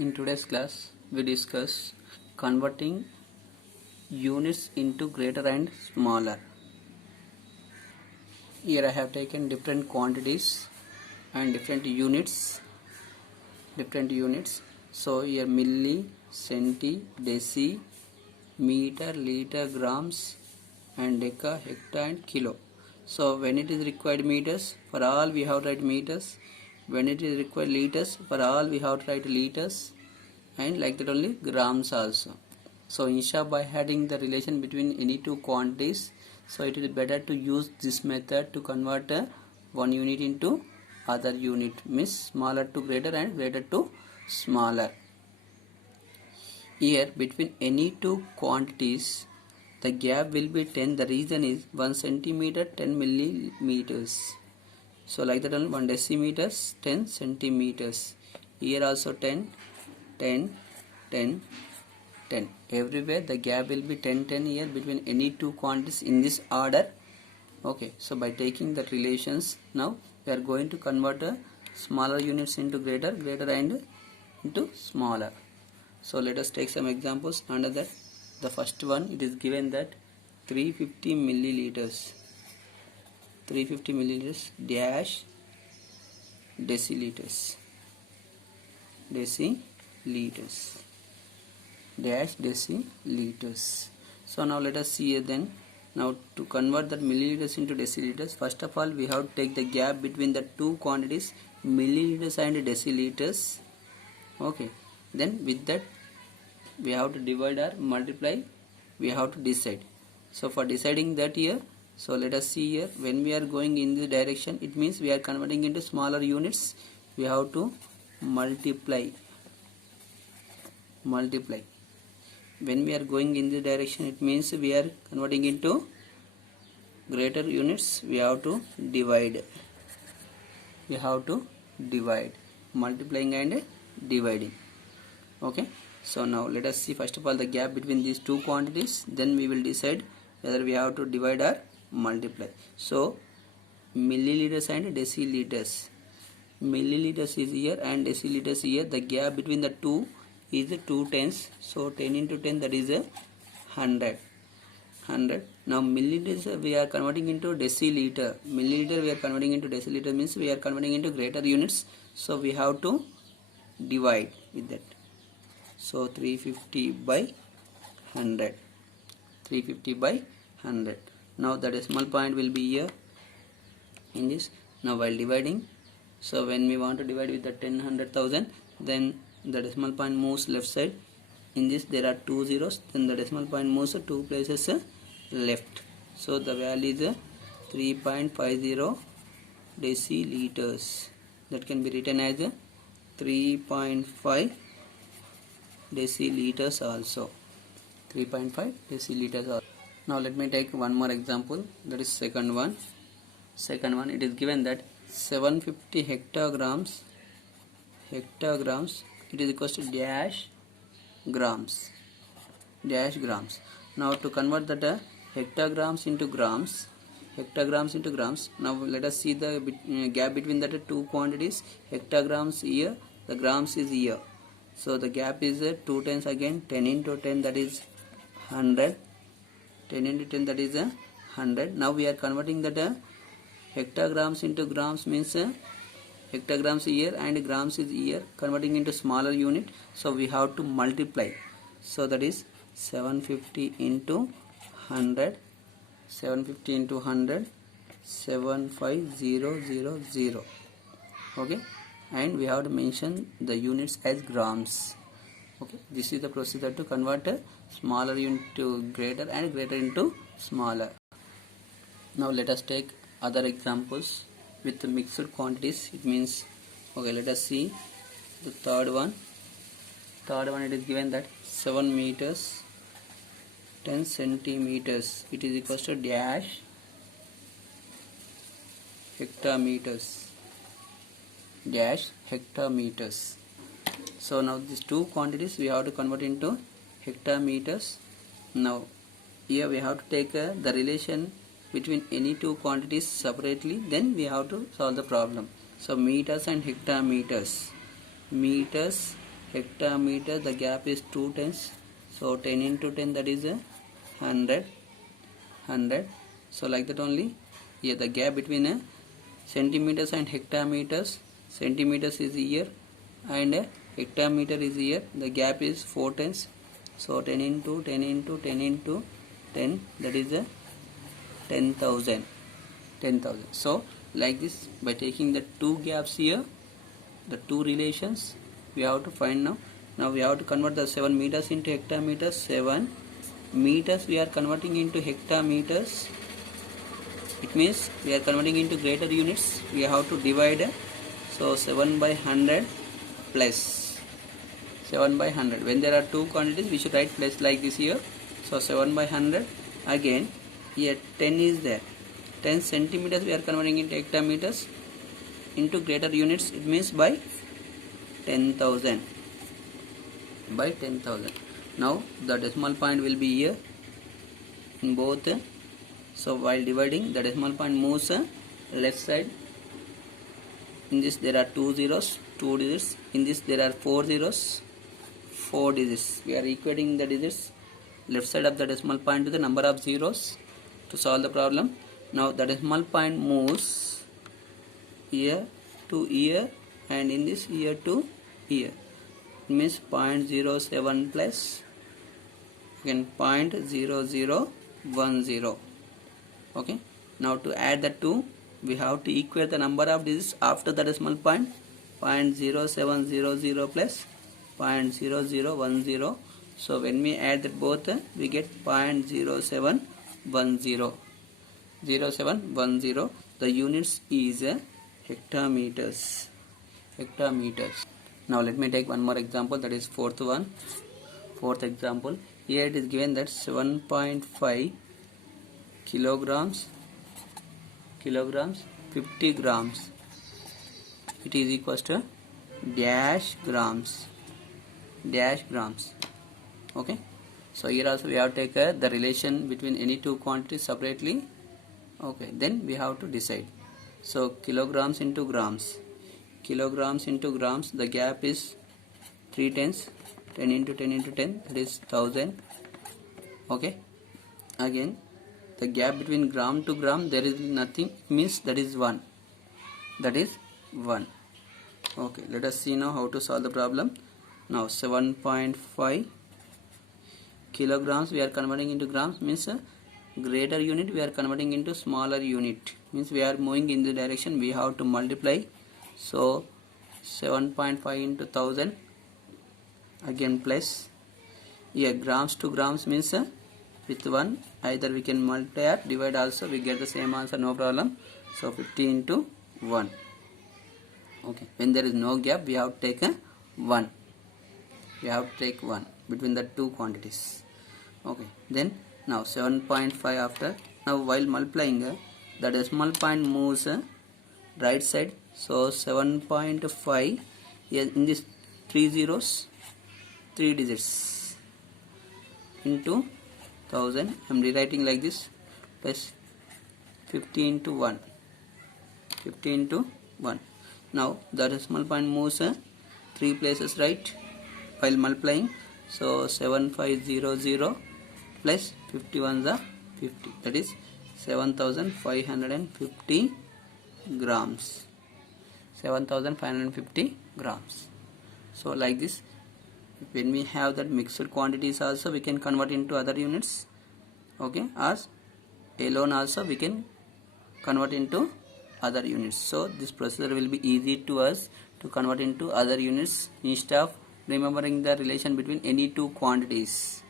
In today's class, we discuss converting units into greater and smaller. Here I have taken different quantities and different units. So here milli, centi, deci, meter, liter, grams, and deca, hecta, and kilo. So when it is required meters, for all we have to write meters. When it is required liters, for all we have to write liters, and like that only grams also. So instead of by adding the relation between any two quantities, so it is better to use this method to convert one unit into other unit, means smaller to greater and greater to smaller. Here between any two quantities, the gap will be 10. The reason is 1 centimeter 10 millimeters. So like that only 1 decimeters 10 centimeters. Here also 10, 10, 10, 10. Everywhere the gap will be 10, 10 here between any two quantities in this order. Okay, so by taking the relations, now we are going to convert smaller units into greater, greater and into smaller. So let us take some examples under that. The first one, it is given that 350 milliliters. 350 milliliters dash deciliters. Deciliters. Dash deciliters. So now let us see then. Now to convert that milliliters into deciliters, first of all we have to take the gap between the two quantities, milliliters and deciliters. Okay. Then with that we have to divide or multiply. We have to decide. So for deciding that here, so let us see here, when we are going in this direction, it means we are converting into smaller units. We have to multiply. When we are going in this direction, it means we are converting into greater units. We have to divide. Multiplying and dividing. Okay. So now let us see first of all the gap between these two quantities. Then we will decide whether we have to divide or multiply. So milliliters and deciliters. Milliliters is here and deciliters here. The gap between the two is 2 tens. So 10 into 10, that is 100. Now milliliters we are converting into deciliter. Milliliter we are converting into deciliter, means we are converting into greater units. So we have to divide with that. So 350 by 100. 350 by 100. Now the decimal point will be here in this. Now while dividing, so when we want to divide with the 10, 100,000, then the decimal point moves left side. In this there are 2 zeros, then the decimal point moves 2 places left. So the value is 3.50 deciliters. That can be written as 3.5 deciliters also. 3.5 deciliters also. Now let me take one more example, that is second one. It is given that 750 hectograms, it is equals to dash grams. Now to convert that hectograms into grams, now let us see the gap between the two quantities. Hectograms here, the grams is here. So the gap is 2 times again. 10 into 10, that is 100. 10 into 10, that is 100. Now we are converting that hectograms into grams, means hectograms here and grams is here, converting into smaller unit. So we have to multiply. So that is 750 into 100. 75000. Okay. And we have to mention the units as grams. Okay, this is the procedure to convert a smaller unit to greater and greater into smaller. Now let us take other examples with mixed quantities. It means, okay, let us see the third one. It is given that 7 meters 10 centimeters, it is equals to dash hectometers. So now these two quantities we have to convert into hectometers. Now here we have to take the relation between any two quantities separately, then we have to solve the problem. So meters and hectometers. Meters hectometer, the gap is 2 tens, so 10 into 10, that is 100. So like that only. Here the gap between centimeters and hectometers, centimeters is here and hectometer is here, the gap is 4 tens, so 10 into 10 into 10 into 10, that is 10,000. So like this, by taking the two gaps here, the two relations we have to find now. Now we have to convert the 7 meters into hectometers. 7 meters we are converting into hectometers. It means we are converting into greater units. We have to divide. So 7 by 100 plus 7 by 100. When there are two quantities, we should write plus like this here. So 7 by 100. Again here 10 is there. 10 centimeters we are converting into hectometers. Into greater units, it means by 10,000. By 10,000. Now the decimal point will be here in both. So while dividing, the decimal point moves left side. In this there are 2 zeros, 2 digits. In this there are 4 zeros, 4 digits. We are equating the digits left side of the decimal point to the number of zeros to solve the problem. Now the decimal point moves here to here, and in this here to here. It means 0.07 plus again 0.0010. Okay. Now to add the two, we have to equate the number of digits after the decimal point. 0.0700 plus 0.0010. So when we add that both, we get 0.0710. 0710. The units is hectometers. Now let me take one more example, that is fourth example. Here it is given that 7.5 kilograms 50 grams, it is equals to dash grams. Okay, so here also we have to take the relation between any two quantities separately. Okay, then we have to decide. So kilograms into grams, the gap is 3 tens. 10 into 10 into 10, that is 1000. Okay, again the gap between gram to gram, there is nothing, means that is 1. Okay, let us see now how to solve the problem. Now 7.5 kilograms we are converting into grams, means greater unit we are converting into smaller unit, means we are moving in the direction, we have to multiply. So 7.5 into 1000, again plus here grams to grams, means with 1 either we can multiply or divide also, we get the same answer, no problem. So 50 into 1. Okay, when there is no gap, we have to take 1. Between the two quantities. Okay, then now 7.5 after. Now while multiplying, the decimal point moves right side. So 7.5, here in this 3 zeros, 3 digits into 1000. I am rewriting like this, plus 50 into 1. Now the decimal point moves 3 places right while multiplying. So 7500 plus 51 is 50, that is 7550 grams. 7550 grams. So like this, when we have that mixed quantities also, we can convert into other units. Okay, as alone also we can convert into other units. So this procedure will be easy to us to convert into other units instead of remembering the relation between any two quantities.